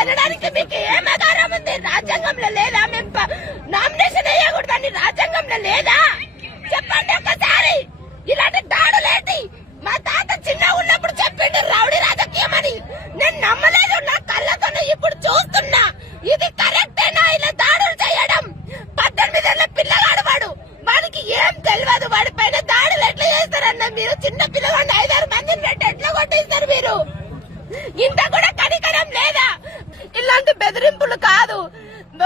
అనడానికి మీకు ఏం ఆధారం ఉంది? రాజ్యాంగంలో లేదా? మేము నామినేషన్ వేయకూడదని రాజ్యాంగంలో లేదా? చెప్పండి ఒకసారి. ఇలాంటి దాడులేంటి? మా తాత చిన్న ఉన్నప్పుడు చెప్పిండు రౌడీ రాజకీయం అని. నేను నమ్మలేదు, నా కళ్ళతోనే ఇప్పుడు చూస్తున్నా. ఇది కరెక్టేనా ఇలా దాడులు చేయడం? 18 ఏళ్ల పిల్లగాడు వాడు, వాడికి ఏం తెలియదు. వాడి పైన దాడులు ఎట్లా చేస్తారన్న మీరు? చిన్న పిల్లగాడిని 5-6 మందిని పెట్టి ఎట్లా కొట్టిస్తారు మీరు? ఇంత కూడా కనికరం లేదా? ఇలాంటి బెదిరింపులు కాదు.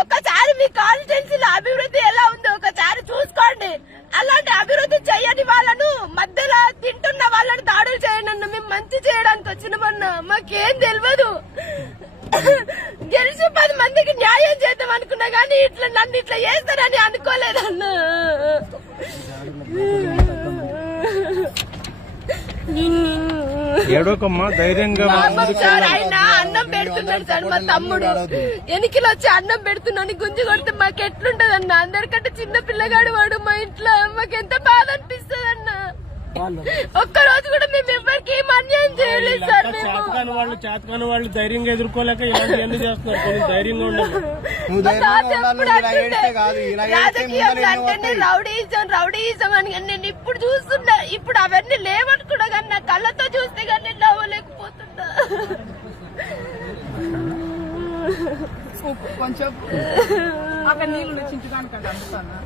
ఒకసారి మీ కాన్స్టిట్యున్సీలో అభివృద్ధి ఎలా ఉందో ఒకసారి చూసుకోండి. అలాంటి అభివృద్ధి చేయని వాళ్ళను, మధ్యలో తింటున్న వాళ్ళను దాడులు చేయండి అన్న. మేము మంచి చేయడానికి వచ్చినామన్నా, మాకేం తెలియదు. గెలిచి 10 మందికి న్యాయం చేద్దాం అనుకున్నా గానీ ఇట్లా నన్ను ఇట్లా చేస్తారని అనుకోలేదన్నా. ఏడోకమ్మా, ధైర్యంగా. సార్ ఆయన అన్నం పెడుతున్నాడు సార్, మా తమ్ముడు ఎనికిలో వచ్చి అన్నం పెడుతున్నాను గుంజి కొడితే మాకు ఎట్లుంటది అన్న? అందరికంటే చిన్న పిల్లగాడు వాడు మా ఇంట్లో. మాకు ఎంత బాధ అనిపిస్తుంది అన్న. ఒక్క రోజు కూడా మేము ఎవరికి ఏం అన్యాయం చేయలేదు సార్. చేతకాని వాళ్ళు ధైర్యంగా ఎదుర్కోలేక ఇలాంటివన్నీ చేస్తున్నారు. ధైర్యంగా ఉండాలి. రాజకీయంలో అంటేనే రౌడీయిజం అని నేను ఇప్పుడు చూస్తున్నా. ఇప్పుడు అవన్నీ లేవనుకున్నా కానీ నా కళ్ళతో చూస్తే కానీ నేను నవ్వలేకపోతున్నా. కొంచెం అక్కడ నీళ్ళు చించుకానికండి అందుకన్నా.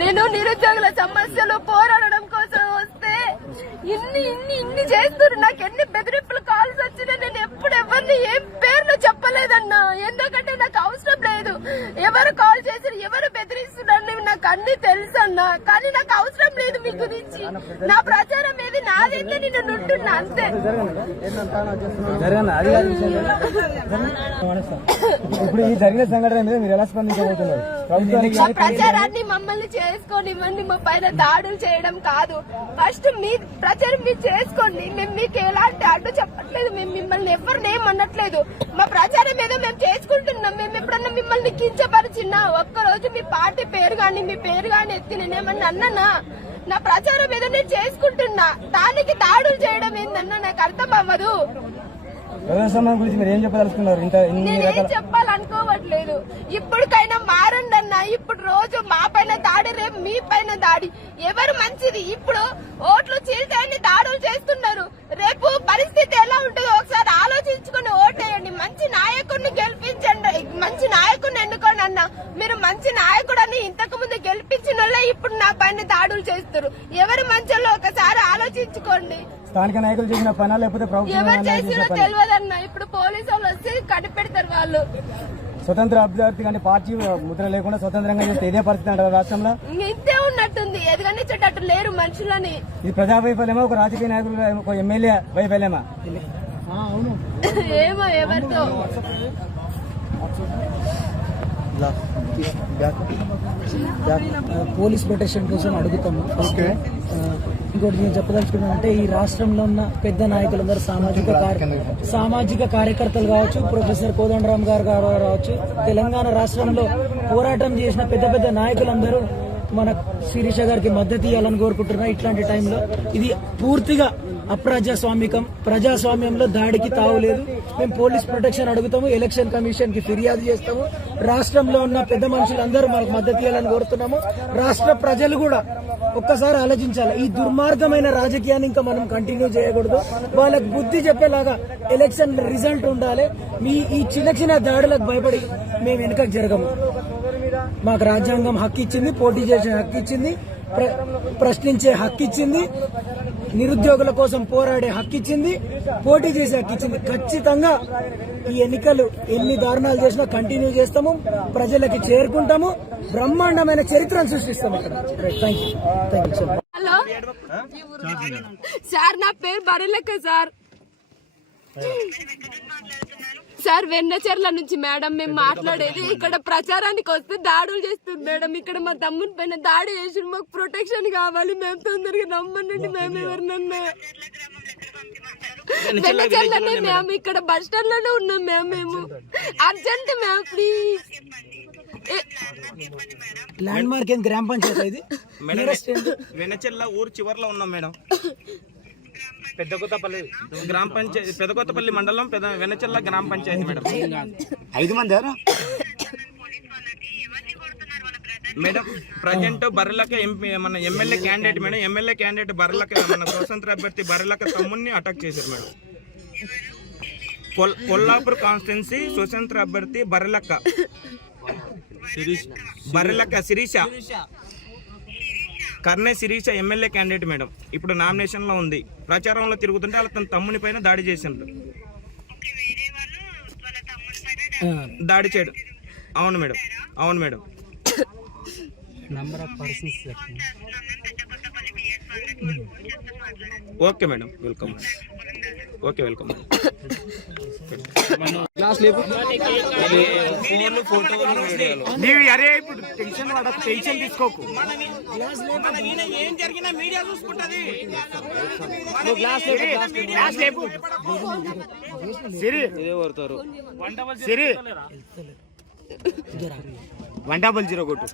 నేను నిరుద్యోగుల సమస్యలు పోరాడడం కోసం వస్తే ఇన్ని చేస్తున్నారు. నాకు ఎన్ని బెదిరింపులు కాల్స్ వచ్చినా నేను ఎప్పుడు ఎవరిని ఏం పేర్లు చెప్పలేదన్నా. ఎందుకంటే నాకు అవసరం లేదు. ఎవరు కాల్ చేసి ఎవరు బెదిరిస్తున్నారు నాకు అన్ని తెలుసు అన్నా. కానీ నాకు అవసరం లేదు మీ గురించి. నా ప్రచారం ఏది నాదైతే నేను నుంటున్నా అంతే. ఇప్పుడు ఈ జరిగిన సంఘటన మీద మీరు ఎలా స్పందించబోతున్నారు? ప్రచారాన్ని మమ్మల్ని చేసుకోనివ్వండి. మా పైన దాడులు చేయడం కాదు. ఫస్ట్ మీ ప్రచారం మీరు చేసుకోండి. మేము మీకు ఎలాంటి అడ్డు చెప్పట్లేదు. మేము మిమ్మల్ని ఎవరిని ఏమనట్లేదు. మా ప్రచారం ఏదో మేము చేసుకుంటున్నాం. మేము ఎప్పుడన్నా మిమ్మల్ని కించపరిచినా ఒక్కరోజు మీ పార్టీ పేరు గాని మీ పేరు గాని ఎత్తి నేనేమన్నా అన్నానా? నా ప్రచారం ఏదో నేను చేసుకుంటున్నా. దానికి దాడులు చేయడం ఏందన్నా నాకు అర్థం అవ్వదు. ప్రజాస్వామ్యం గురించి మీరు ఏం చెప్పదలుచుకున్నారు? నేనేం చెప్పాలనుకోవట్లేదు. ఇప్పటికైనా మారండి అన్న. ఇప్పుడు రోజు మా పైన దాడి, రేపు మీ పైన దాడి. ఎవరు మంచిది? ఇప్పుడు ఓట్లు చీల్చాయని దాడులు చేస్తున్నారు. రేపు పరిస్థితి ఎలా ఉంటుందో ఒకసారి ఆలోచించుకుని ఓటేయండి. మంచి నాయకుడిని గెలిపించండి. మంచి నాయకుడిని ఎన్నుకోండి అన్న. మీరు మంచి నాయకుడని ఇంతకు ముందు గెలిపించిన వాళ్ళే ఇప్పుడు నా పైన దాడులు చేస్తారు. ఎవరు మంచోళ్ళో ఒకసారి ఆలోచించుకోండి. స్థానిక నాయకులు చేసిన పనా లేకపోతే ఎవరు చేసినో తెలియదన్న. ఇప్పుడు పోలీసు వాళ్ళు వచ్చి కనిపెడతారు. వాళ్ళు స్వతంత్ర అభ్యర్థి కానీ పార్టీ ముద్ర లేకుండా స్వతంత్రంగా చేస్తే ఇదే పరిస్థితి అంటారు రాష్ట్రంలో. ఇంతే ఉన్నట్టుంది. ఎదగనిచ్చేటట్టు లేరు మనుషులని. ఇది ప్రజా వైఫల్యమా, ఒక రాజకీయ నాయకులు, ఒక ఎమ్మెల్యే వైఫల్యమా? ఏమో ఎవరితో పోలీస్ ప్రొటెక్షన్ కోసం అడుగుతాము. ఇంకోటి నేను చెప్పదలుచుకున్నా అంటే ఈ రాష్ట్రంలో ఉన్న పెద్ద నాయకులందరూ సామాజిక కార్యకర్తలు కావచ్చు, ప్రొఫెసర్ కోదండరామ్ గారు కావచ్చు, తెలంగాణ రాష్ట్రంలో పోరాటం చేసిన పెద్ద నాయకులందరూ మన శిరీష గారికి మద్దతు ఇవ్వాలని కోరుకుంటున్నా. ఇట్లాంటి టైంలో ఇది పూర్తిగా అప్రజాస్వామికం. ప్రజాస్వామ్యంలో దాడికి తావులేదు. మేము పోలీస్ ప్రొటెక్షన్ అడుగుతాము. ఎలక్షన్ కమిషన్ కి ఫిర్యాదు చేస్తాము. రాష్ట్రంలో ఉన్న పెద్ద మనుషులందరూ మనకు మద్దతు ఇవ్వాలని కోరుతున్నాము. రాష్ట్ర ప్రజలు కూడా ఒక్కసారి ఆలోచించాలి. ఈ దుర్మార్గమైన రాజకీయాన్ని ఇంకా మనం కంటిన్యూ చేయకూడదు. వాళ్ళకు బుద్ధి చెప్పేలాగా ఎలక్షన్ రిజల్ట్ ఉండాలి. ఈ చిన్న దాడులకు భయపడి మేము వెనుకకు జరగము. మాకు రాజ్యాంగం హక్కు ఇచ్చింది, పోటీ చేసే హక్కు ఇచ్చింది, ప్రశ్నించే హక్కు ఇచ్చింది, నిరుద్యోగుల కోసం పోరాడే హక్కు ఇచ్చింది, పోటీ చేసే హక్కు ఇచ్చింది. ఖచ్చితంగా ఈ ఎన్నికలు ఎన్ని దారుణాలు చేసినా కంటిన్యూ చేస్తాము. ప్రజలకి చేరుకుంటాము. బ్రహ్మాండమైన చరిత్రను సృష్టిస్తాము. హలో సార్, నా పేరు బరిలెక్క సార్. సార్ వెన్నచెర్ల నుంచి మేడం మేము మాట్లాడేది. ఇక్కడ ప్రచారానికి వస్తే దాడులు చేస్తుంది మేడం. ఇక్కడ మా తమ్ముని పైన దాడి చేసి మాకు ప్రొటెక్షన్ కావాలి. మేము తొందరగా రమ్మనండి. మేము ఎవరినన్నా వెన్నచెర్లనే మేము ఇక్కడ బస్ స్టాండ్ లోనే ఉన్నాం. మేము urgent ma'am please. Land mark ఏంది? గ్రామ పంచాయతీ ఇది. వెన్నచెర్ల ఊరు చివర్లో ఉన్నాం మేడం. పెద్దకొత్తపల్లి గ్రామ పంచాయతీ, పెద్దకొత్తపల్లి మండలం వెనచెల్ల గ్రామ పంచాయతీ మేడం. 5 మంది ఎవరు మేడం ప్రజెంట్ బర్రెలక ఎంపీ మన MLA candidate madam, MLA candidate Barrelakka మన స్వతంత్ర అభ్యర్థి బర్రెలక తమ్ముడిని అటాక్ చేశారు మేడం. కొల్లాపూర్ కాన్స్టిట్యున్సీ స్వతంత్ర అభ్యర్థి Barrelakka Sirisha Karne Sirisha MLA candidate madam. ఇప్పుడు నామినేషన్ లో ఉంది, ప్రచారంలో తిరుగుతుంటే వాళ్ళ తన తమ్ముని పైన దాడి చేసిండ్రు. దాడి చేయడం అవును మేడం, అవును madam. Okay madam, welcome. Okay welcome madam. నీవు అరే ఇప్పుడు టెన్షన్ పడకు, టెన్షన్ తీసుకోకు. ఏం జరిగినా మీడియా చూసుకుంటది. గ్లాస్ లేపు. సిరి సిరి 100 కొట్టు.